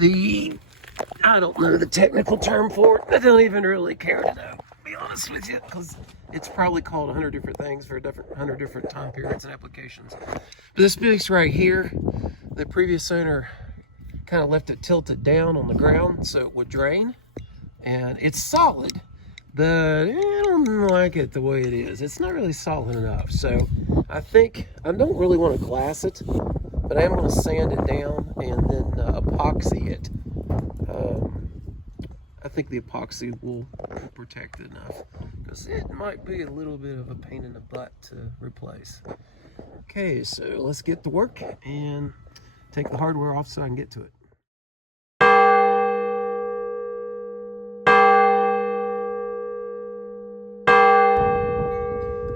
I don't know the technical term for it. I don't even really care to know, to be honest with you, because it's probably called 100 different things for 100 different time periods and applications. But this piece right here, the previous owner kind of left it tilted down on the ground so it would drain, and it's solid, but I don't like it the way it is. It's not really solid enough, so I think I don't really want to glass it, but I am going to sand it down and then epoxy it. I think the epoxy will protect it enough, because it might be a little bit of a pain in the butt to replace. Okay, so let's get to work and take the hardware off so I can get to it.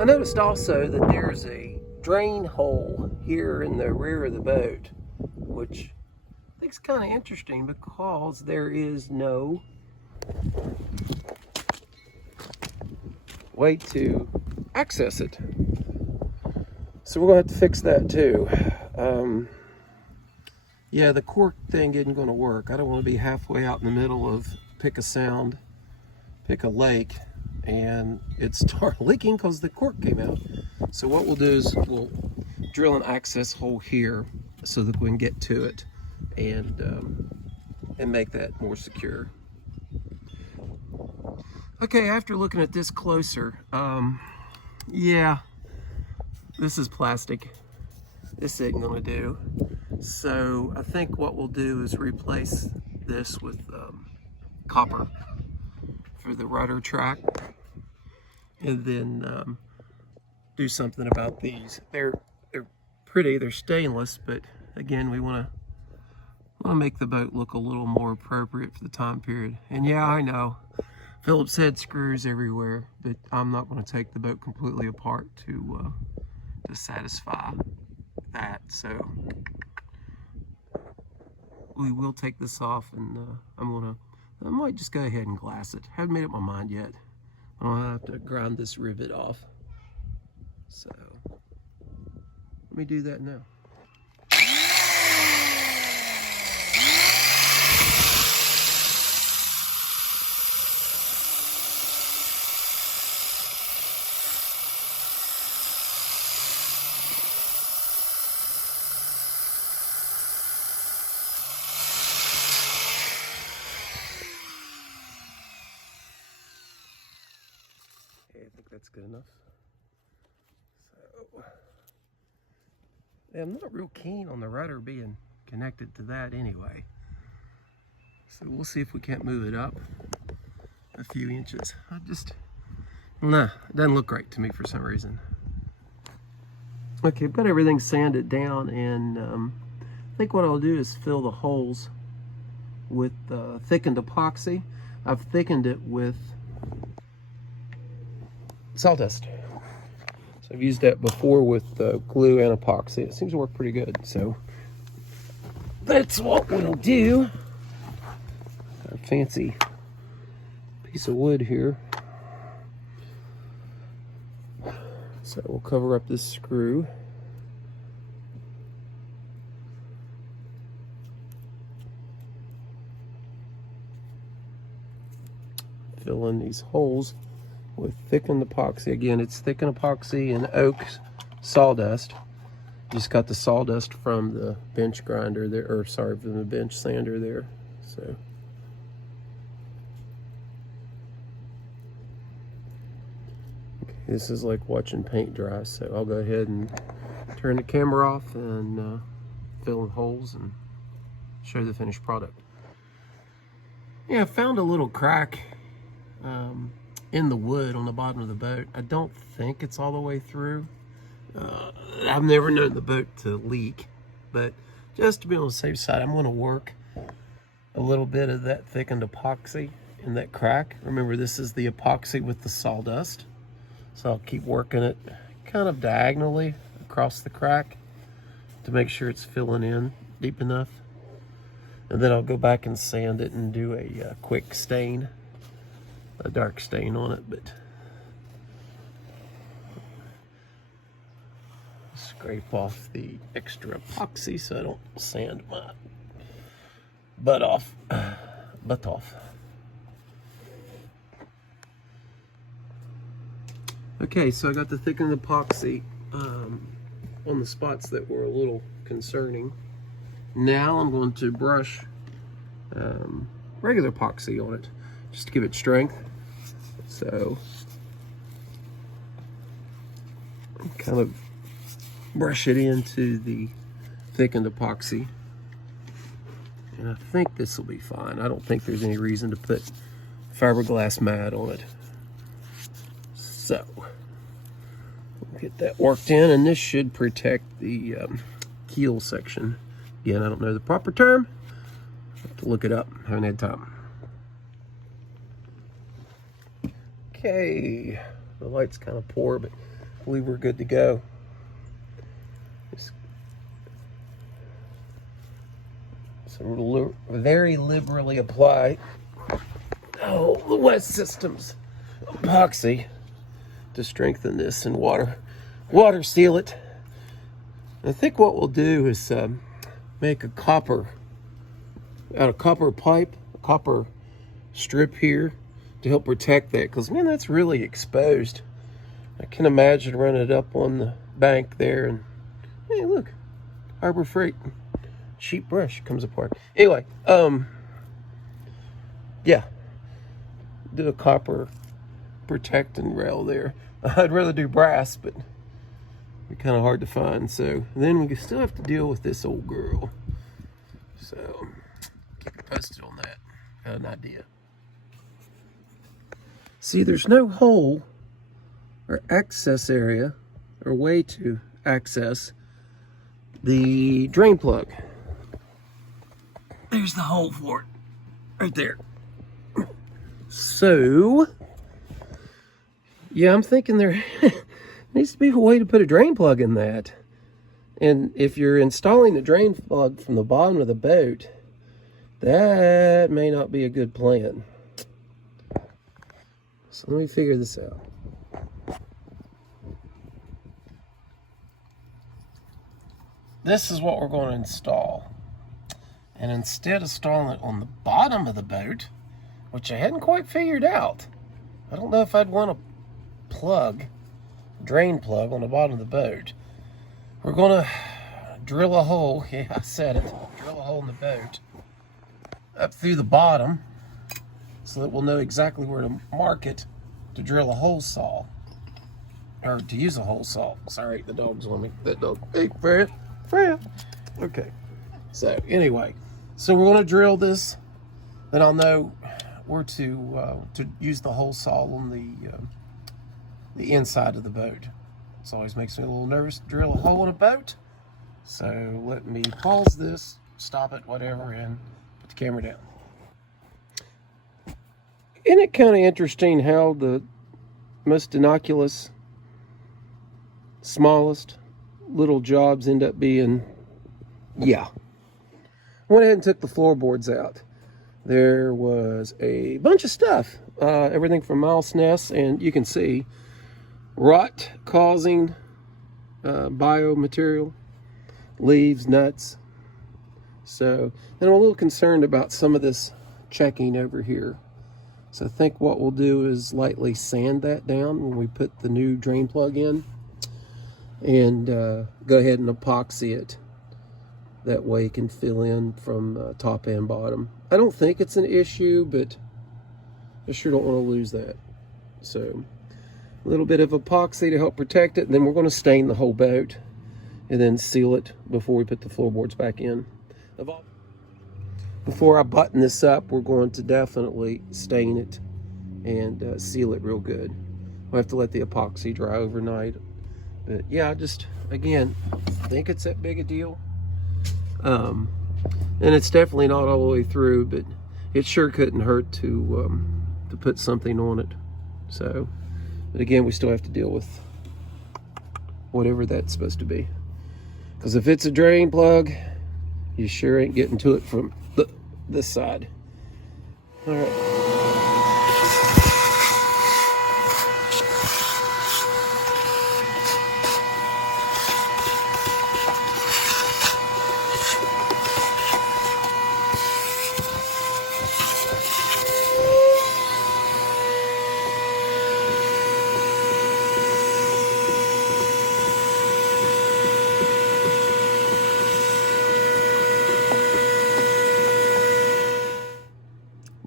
I noticed also that there's a drain hole here in the rear of the boat, which I think is kind of interesting because there is no way to access it. So we're going to have to fix that too. Yeah, the cork thing isn't going to work. I don't want to be halfway out in the middle of pick a sound, pick a lake, and it start leaking because the cork came out. So what we'll do is we'll drill an access hole here so that we can get to it and make that more secure. Okay, after looking at this closer, yeah, this is plastic. This ain't gonna do. So I think what we'll do is replace this with copper for the rudder track, and then do something about these. They're pretty, they're stainless, but again, we want to make the boat look a little more appropriate for the time period. And yeah, I know Phillips head screws everywhere, but I'm not going to take the boat completely apart to satisfy that. So we will take this off, and I might just go ahead and glass it. Haven't made up my mind yet. I'll have to grind this rivet off. So let me do that now. Okay, I think that's good enough. So, yeah, I'm not real keen on the rudder being connected to that anyway. So we'll see if we can't move it up a few inches. Nah, it doesn't look right to me for some reason. Okay, I've got everything sanded down, and I think what I'll do is fill the holes with thickened epoxy. I've thickened it with sawdust. So I've used that before with glue and epoxy. It seems to work pretty good. So that's what we'll do. Our fancy piece of wood here. So we'll cover up this screw. Fill in these holes with thickened epoxy. Again, it's thickened epoxy and oak sawdust. Just got the sawdust from the bench grinder there, or sorry, from the bench sander there. So okay, this is like watching paint dry. So I'll go ahead and turn the camera off and fill in holes and show the finished product. Yeah, I found a little crack in the wood on the bottom of the boat. I don't think it's all the way through. I've never known the boat to leak, but just to be on the safe side, I'm going to work a little bit of that thickened epoxy in that crack. Remember, this is the epoxy with the sawdust, so I'll keep working it kind of diagonally across the crack to make sure it's filling in deep enough, and then I'll go back and sand it and do a quick stain, a dark stain on it. But scrape off the extra epoxy so I don't sand my butt off. Okay, so I got the thickened epoxy on the spots that were a little concerning. Now I'm going to brush regular epoxy on it, just to give it strength. So, kind of brush it into the thickened epoxy. And I think this will be fine. I don't think there's any reason to put fiberglass mat on it. So, we'll get that worked in, and this should protect the keel section. Again, I don't know the proper term. I have to look it up. Haven't had time. Okay, the light's kind of poor, but I believe we're good to go. So very liberally apply the West Systems epoxy to strengthen this and water seal it. I think what we'll do is make a copper pipe, a copper strip here to help protect that, because man, that's really exposed. I can imagine running it up on the bank there, and hey, look, Harbor Freight cheap brush comes apart. Anyway, yeah, do a copper protecting rail there. I'd rather do brass, but they're kind of hard to find. So then we still have to deal with this old girl. So keep you posted on that. Got an idea. See, there's no hole or access area or way to access the drain plug. There's the hole for it, right there. So, yeah, I'm thinking there needs to be a way to put a drain plug in that. And if you're installing the drain plug from the bottom of the boat, that may not be a good plan. So let me figure this out. This is what we're going to install. And instead of installing it on the bottom of the boat, which I hadn't quite figured out, I don't know if I'd want a drain plug on the bottom of the boat. We're going to drill a hole, yeah, I said it, drill a hole in the boat up through the bottom so that we'll know exactly where to mark it to drill a hole saw, or to use a hole saw. Sorry, the dog's on me. That dog, hey, Freya. Okay, so anyway. So we're going to drill this, then I'll know where to use the hole saw on the inside of the boat. It always makes me a little nervous to drill a hole in a boat. So let me pause this, stop it, whatever, and put the camera down. Isn't it kind of interesting how the most innocuous, smallest little jobs end up being, yeah. Went ahead and took the floorboards out. There was a bunch of stuff, everything from mouse nests, and you can see rot causing biomaterial, leaves, nuts. So, and I'm a little concerned about some of this checking over here. So I think what we'll do is lightly sand that down when we put the new drain plug in, and go ahead and epoxy it. That way it can fill in from top and bottom. I don't think it's an issue, but I sure don't want to lose that. So a little bit of epoxy to help protect it, and then we're going to stain the whole boat and then seal it before we put the floorboards back in. Before I button this up, we're going to definitely stain it and seal it real good. We'll have to let the epoxy dry overnight. But yeah, I just, again, think it's that big a deal. And it's definitely not all the way through, but it sure couldn't hurt to put something on it. So, but again, we still have to deal with whatever that's supposed to be. Because if it's a drain plug, you sure ain't getting to it from this side. All right.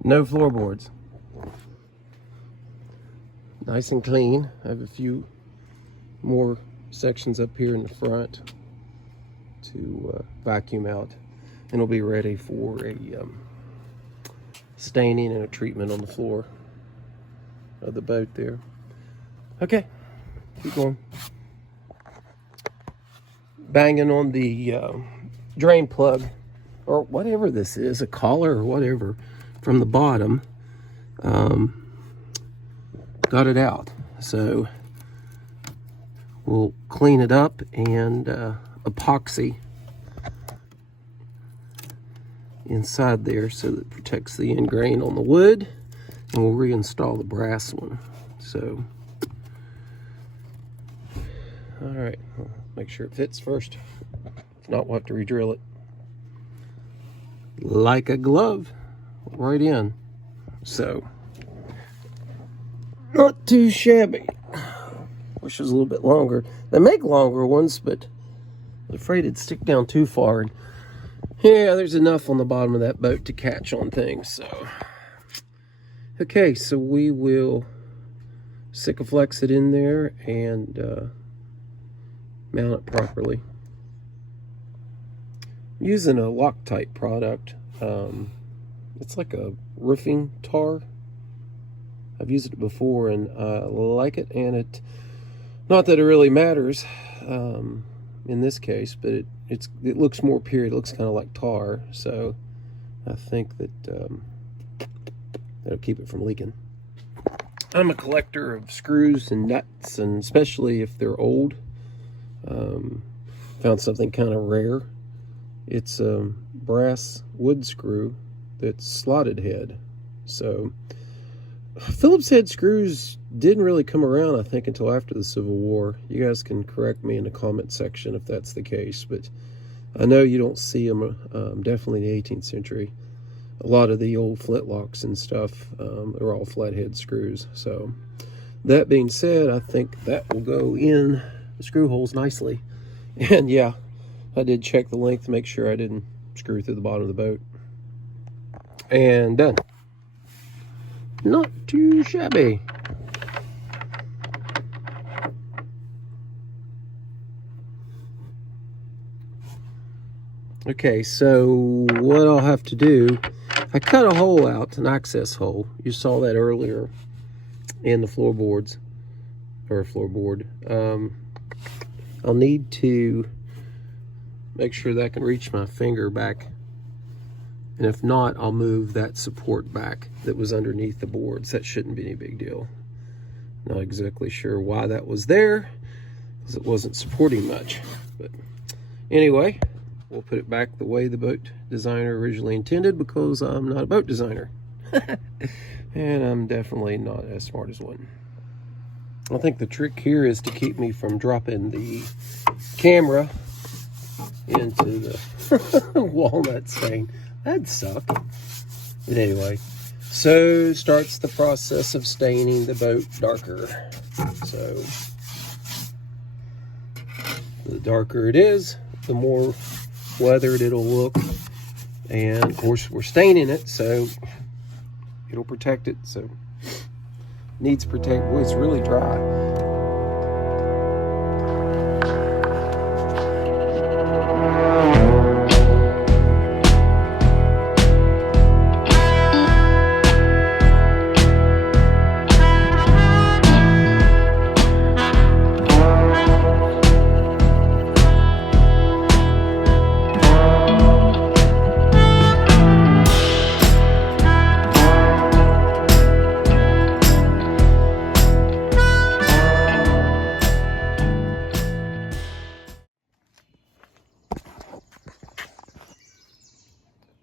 No floorboards. Nice and clean. I have a few more sections up here in the front to vacuum out, and it'll be ready for a staining and a treatment on the floor of the boat there. Okay, keep going. Banging on the drain plug, or whatever this is, a collar or whatever, from the bottom. Got it out, so we'll clean it up and epoxy inside there so that it protects the end grain on the wood, and we'll reinstall the brass one. So all right, make sure it fits first. If not, we'll have to re-drill it like a glove right in. So not too shabby. Wish it was a little bit longer. They make longer ones, but I'm afraid it'd stick down too far. And yeah, there's enough on the bottom of that boat to catch on things. So okay, so we will Sikaflex it in there and mount it properly. I'm using a Loctite product. It's like a roofing tar. I've used it before and I like it, and it, not that it really matters in this case, but it looks more pure. It looks kind of like tar, so I think that that'll keep it from leaking. I'm a collector of screws and nuts, and especially if they're old. Found something kind of rare. It's a brass wood screw that's slotted head. So Phillips head screws didn't really come around, I think, until after the Civil War. You guys can correct me in the comment section if that's the case, but I know you don't see them definitely in the 18th century. A lot of the old flintlocks and stuff are all flathead screws. So that being said, I think that will go in the screw holes nicely. And yeah, I did check the length to make sure I didn't screw through the bottom of the boat. And done. Not too shabby. Okay, so what I'll have to do, I cut a hole out, an access hole. You saw that earlier in the floorboards, or floorboard. I'll need to make sure that I can reach my finger back. And if not, I'll move that support back that was underneath the boards. That shouldn't be any big deal. Not exactly sure why that was there, because it wasn't supporting much. But anyway, we'll put it back the way the boat designer originally intended, because I'm not a boat designer. And I'm definitely not as smart as one. I think the trick here is to keep me from dropping the camera into the walnut stain. That'd suck. But anyway, so starts the process of staining the boat darker. So the darker it is, the more weathered it'll look. And of course we're staining it, so it'll protect it. So needs protect. Boy, it's really dry.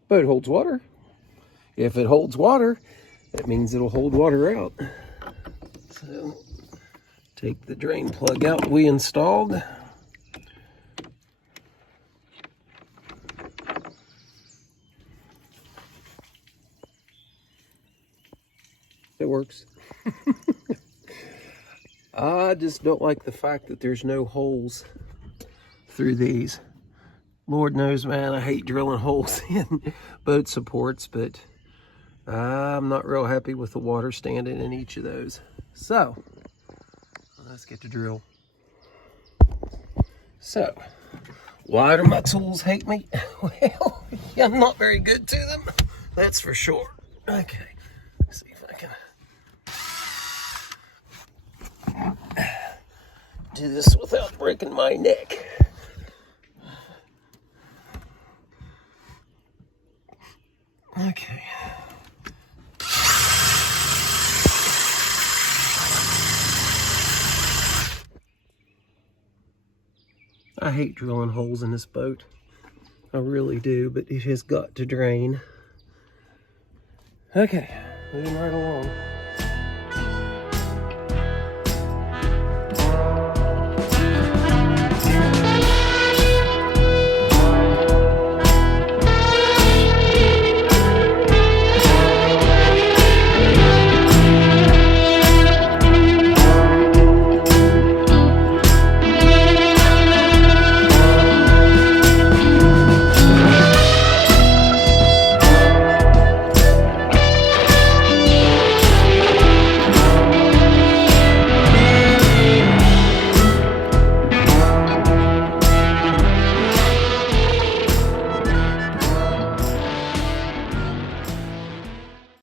Boat holds water. If it holds water, that means it'll hold water out. So take the drain plug out we installed. It works. I just don't like the fact that there's no holes through these. Lord knows, man, I hate drilling holes in boat supports, but I'm not real happy with the water standing in each of those. So, let's get to drill. So, why do my tools hate me? Well, I'm not very good to them, that's for sure. Okay, let's see if I can do this without breaking my neck. Okay. I hate drilling holes in this boat. I really do, but it has got to drain. Okay, moving right along.